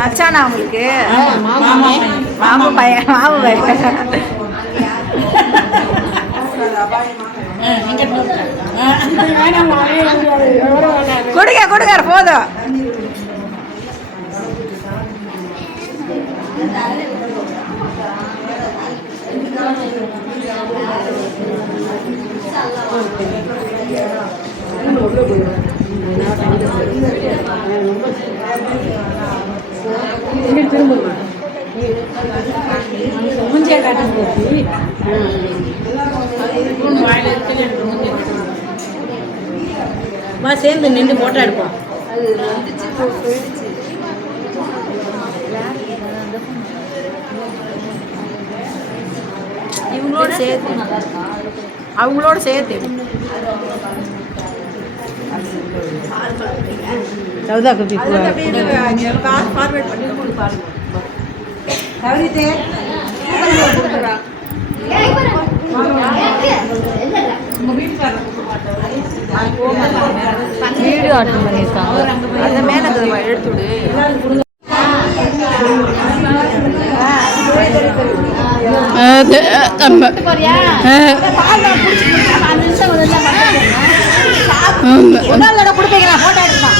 மச்சானா உங்களுக்கு மாமா பையன் மாமா பையன் கொடுங்க கொடுங்க போதும். சேர்ந்து நின்று போட்டோ எடுப்போம். இவங்களோட சேர்த்து அவங்களோட சேர்த்து சவுதா குட்டி வீடியோ அட்டன் பண்ணியிருக்காங்க. அந்த மேலே எடுத்துடு. கொடுப்பீங்களா போட்டோ எடுக்கலாம்.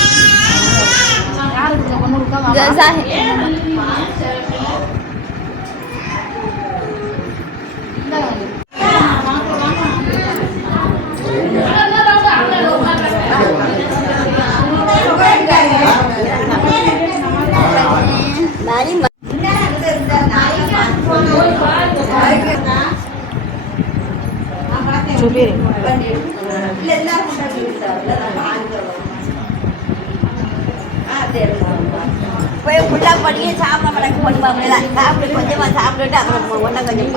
போய் ஃபுல்லாக பண்ணி சாப்பிட மாட்டாங்க பண்ணுவாங்க. சாப்பிட்டு கொஞ்சமாக சாப்பிட்டுட்டு அப்புறம் ஒன்றை கொஞ்சம்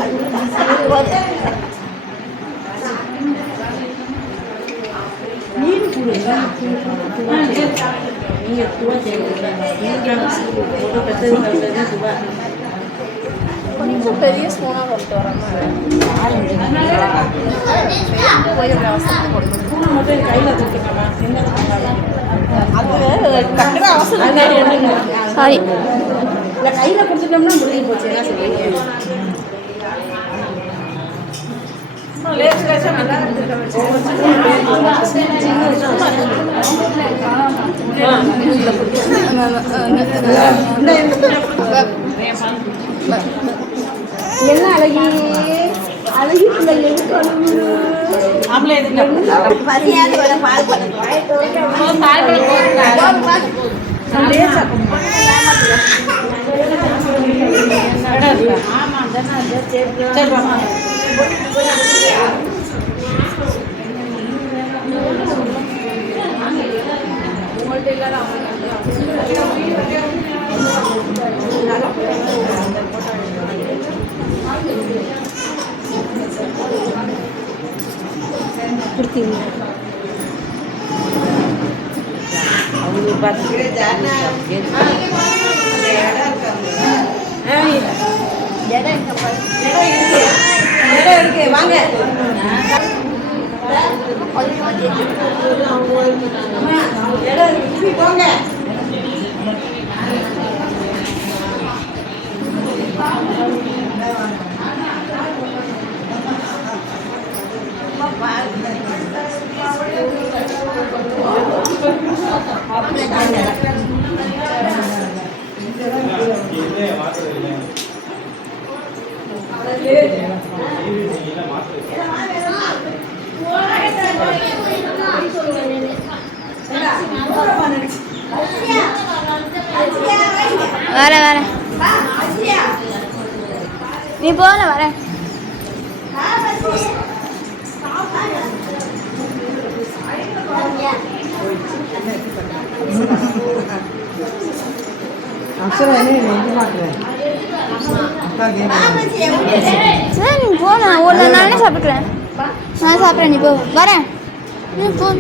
கொஞ்சம் பெரிய ஸ்பூனாக கொண்டு வராமல் கையில் தூக்கிக்கலாமா? அது கட்டுற அவசரம் சாரி இல்லை, கையில் கொடுத்துட்டோம்னா முடிஞ்சு போச்சு. என்ன சொல்றீங்க? என்ன அழகி அழகி கொடுத்தீங்க அவங்க பார்த்து இடம் இருக்கு வாங்க. இடம் இருக்கு போங்க. வர வர நீ போன வர சரி நீ போன ஒரு நானே சாப்பிட்டுக்கிறேன். நான் சாப்பிட்றேன், நீ போ. வரேன், நீ போன.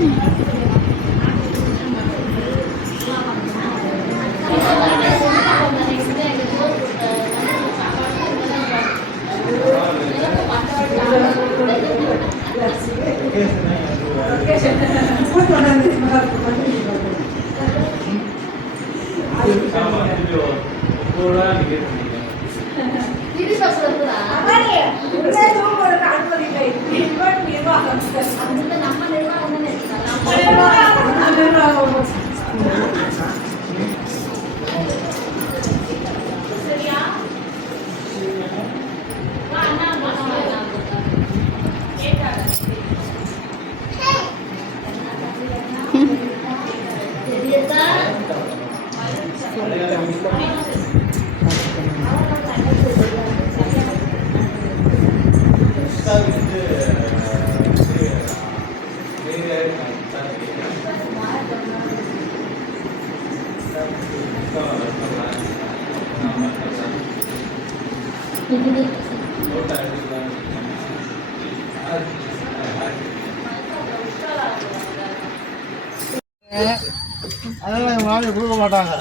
அதெல்லாம் எங்கள் மாமி கொடுக்க மாட்டாங்க.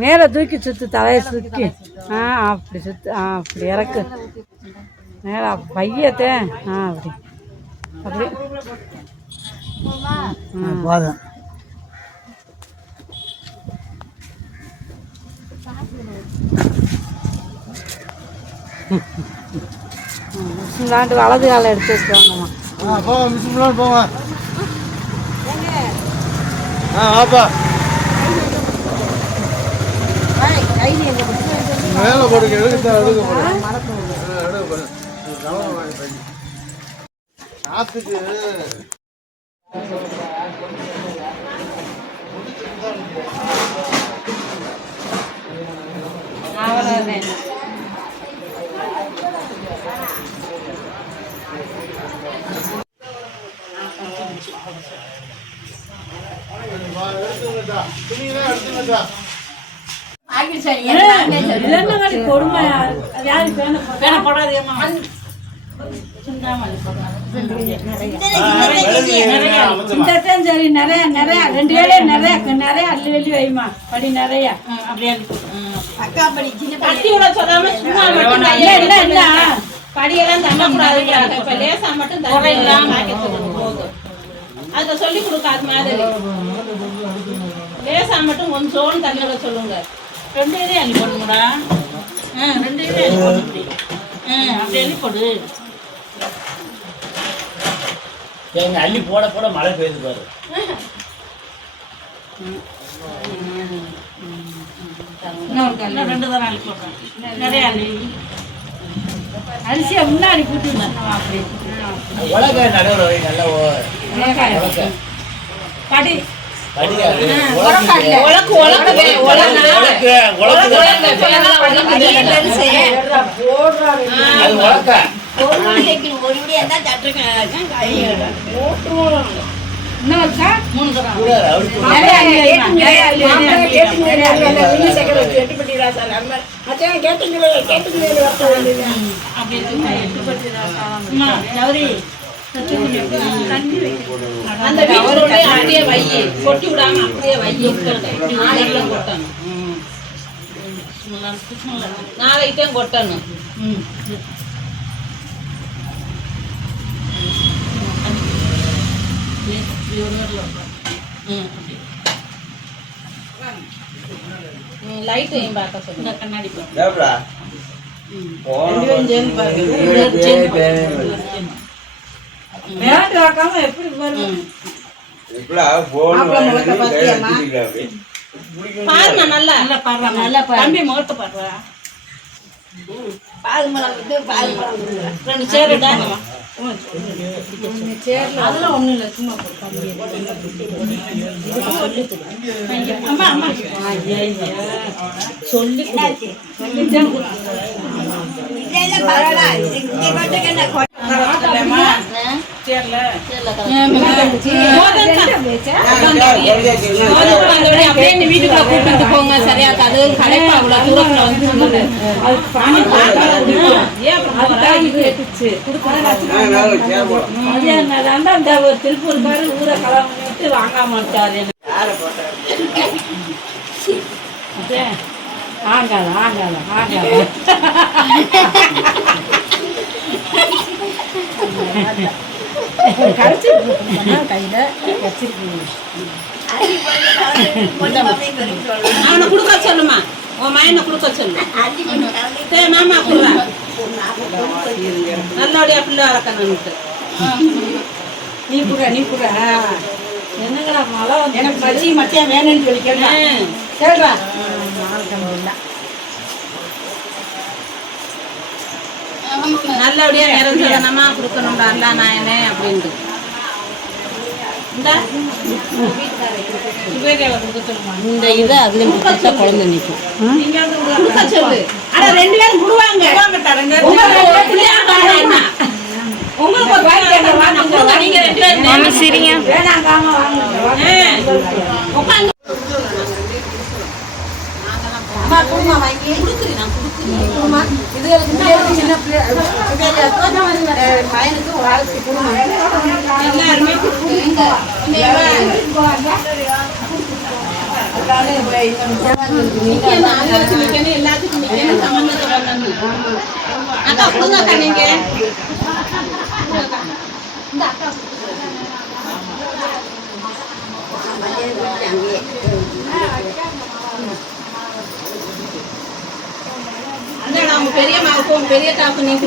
மேலே தூக்கி சுத்து, தலையை சுற்றி அப்படி சுத்து, அப்படி இறக்கு மேலே பையத்தே அப்படி அப்படி போதும். விளாண்டு வலது காலை எடுத்து வச்சுருவாங்கம்மா. போங்க மிஸ் முன்னாடி போங்க. ஆப்பா மேலே போடுங்க. எடுக்க காத்துக்கு சரி நிறைய நிறைய 2 ஏழை நிறைய நிறைய அள்ளி வெள்ளி வைமா படி நிறைய அப்படியே இல்ல இல்ல படியெல்லாம் தண்ணக்கூடாது. இப்ப லேசா மட்டும் அதை சொல்லி கொடுக்காது மாதிரி லேசா மட்டும் கொஞ்சோன்னு தண்ணி விட சொல்லுங்க. 2 ஏழை அள்ளி போடணும்டா. 2 ஏழை அள்ளி போடு. அப்படி அள்ளி போடு. எங்க அள்ளி போட போட மழை பெய்யுது பாரு. இன்னும் 2 தரம் அள்ளி போடுறேன். நிறைய அள்ளி அரிசியை முன்னாடி கூட்டி அப்படி உலக நடுவில் வை. நல்ல படி படிக்காது. உலக்கு உலக்கு அந்த அப்படியே வை, கொட்டி விடாம அப்படியே வை. கொட்டணும், நாளைக்கும் கொட்டணும். லைட்டையும் பார்க்க சொல்லுங்க. கண்ணாடி பாருங்க, நல்லா நல்லா தம்பி முகத்தை பாருவா. ரெண்டு சேர் அதெல்லாம் ஒண்ணும் இல்லை, சும்மா அம்மா அம்மா சொல்லி வீட்டுக்குள்ள கூப்பிட்டு போங்க. சரியா அது கடைப்பா அவ்வளவு தூரத்துல வந்து திருப்பூர்காரு ஊரை கிளம்பிட்டு வாங்காம மாட்டாரு. ஆங்கால ஆங்கால ஆங்கால கரைச்சிருக்கீங்க கையில் வச்சிருக்கீங்க. அவனை கொடுக்க சொல்லுமா, உன் மயனை கொடுக்க சொல்லு. சரி மாமா கொடுறா, நல்லபடியா பிள்ளை வளர்க்கணுன்ட்டு. நீ கூட என்னங்கடா மழை எனக்கு மச்சி மத்தியா வேணும்னு சொல்லி கேட்கா நல்லபடியா நிறைஞ்சதனமா கொடுக்கணும்டா அல்லா நாயனே அப்படின்ட்டு. இந்த இதை அதுல கொடுத்தா குழந்தை நிற்கும். கொடுக்க சொல்லு. ஆனா 2 பேரும் கொடுவாங்க. உங்களுக்கு ஒரு வாய்ப்பு கொடுங்க. நீங்க 2 பேரும் சரிங்க. வேணாங்காம வாங்க. உட்காந்து குடும்பம் வாங்கி கொடுக்குறேன், நான் கொடுக்குறேன். இதுகளுக்கு சின்ன பிள்ளை பையனுக்கு ஒரு ஆளுக்கு குடும்பம் எல்லாருமே கொடுக்குறீங்க. எல்லாத்துக்கும் நிக்கணும், சம்பந்தத்தை பண்ணணும். அக்கா கொடுங்க அக்கா, நீங்க அவங்க பெரியம்மாவுக்கும் பெரிய காப்பு நின்று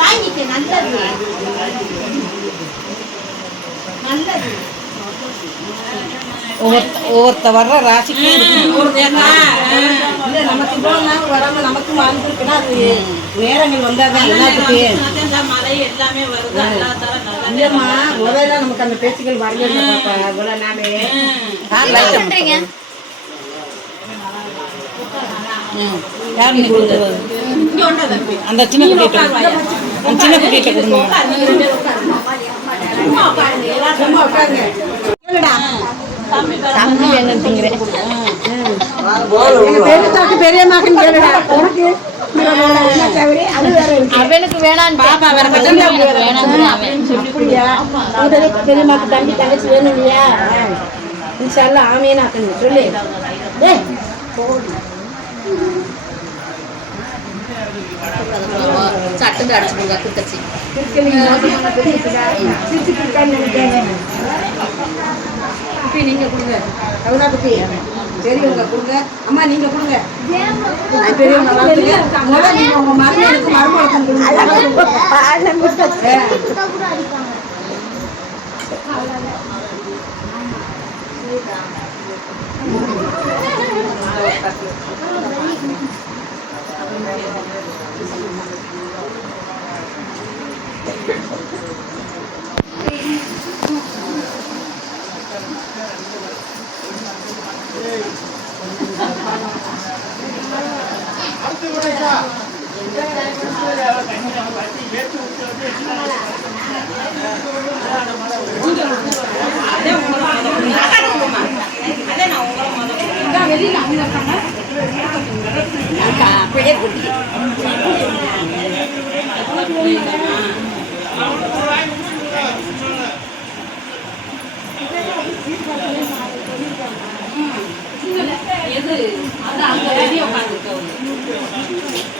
வாங்கிக்க. நல்லது நல்லது. ஒவ்வொருத்த வர்ற ராசிக்கு ஒரு தேங்காய் இல்லை நமக்கு இவ்வளோ நாள் வராமல் நமக்கும் வாழ்ந்துருக்குன்னா அது நேரங்கள் வந்தாதான் எல்லாத்துக்கு மழை எல்லாமே வருது. எல்லா தரம் நல்லா இல்லைம்மா முதல்ல நமக்கு அந்த பேச்சுக்கள் வரல பாப்பா இவ்வளோ நாளே. பண்றீங்க? யார் நீ கொடுக்குறது? அந்த சின்ன குட்டிகிட்ட கொடுங்க. சும்மா உட்காருங்க. தம்பி வேணுங்கிறேன். பெரிய மகன் கேளுடா. அவனுக்கு வேணான்னு பாப்பா வேற அப்படியா? உங்களுக்கு பெரிய மகன் தம்பி தங்கச்சி வேணும் இல்லையா? இன்ஷால்லா ஆமீனா சொல்லு. டேய் சட்டு அடிச்சுடுங்க குத்தச்சி. நீங்க கொடுங்க. கவுனா குட்டி பெரியவங்க கொடுங்க. அம்மா நீங்க கொடுங்க. பெரியவங்க முதல்ல நீங்க உங்க மருமகளுக்கு மருமகளுக்கு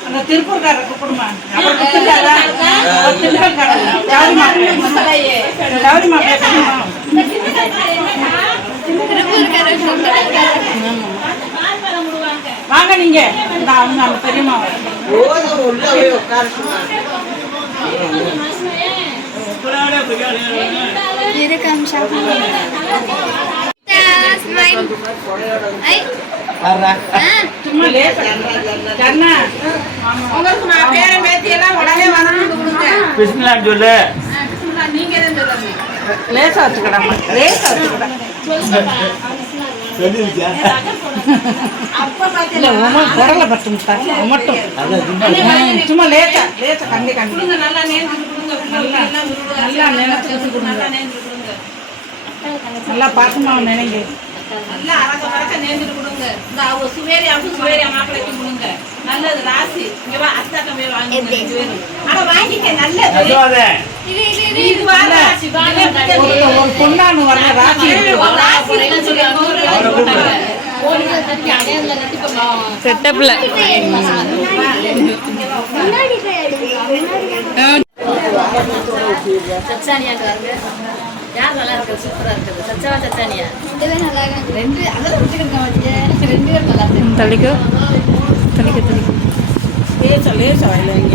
அந்த திருப்பூர்காரர் கூப்பிடுமா? வாங்க நீங்க அவங்க அந்த பெரியம்மா உங்களுக்கு நான் பேரன் பேத்தி எல்லாம் உடனே வரணும்னு கொடுங்க. சொல்லு. நீங்க தான் சொல்லுங்க. லேசா வச்சுக்கடாமா, லேசா வச்சுக்கடா. குடலை மட்டும் மட்டும் சும்மா லேசா லேசா கண்டி கண்டி நல்லா நேர்ந்து கொடுங்க. நல்லா நினைச்சு கொடுங்க. நல்லா பாசமா நினைங்க. நல்லா அரக்க பறக்க நேர்ந்துட்டு கொடுங்க. இந்த அவங்க சுவேரியா மாப்பிளைக்கு கொடுங்க. நல்லது ராசி. இங்க வா அத்தாக்க போய் வாங்கி. ஆனா வாங்கிக்க நல்லது. இது வா ராசி. ஒரு பொண்ணானு வர்ற ராசி செட்டப்ல சச்சானியாங்க யார் நல்லா இருக்குது சூப்பரா இருக்குது சச்சாவா சச்சானியா ரெண்டுமே நல்லா இருக்கு. ரெண்டு அதெல்லாம் விட்டுக்கிட்டு மாட்டியே ரெண்டு பேரும் நல்லா இருக்கு தள்ளிக்க லேசா லேசா வாயில வைங்க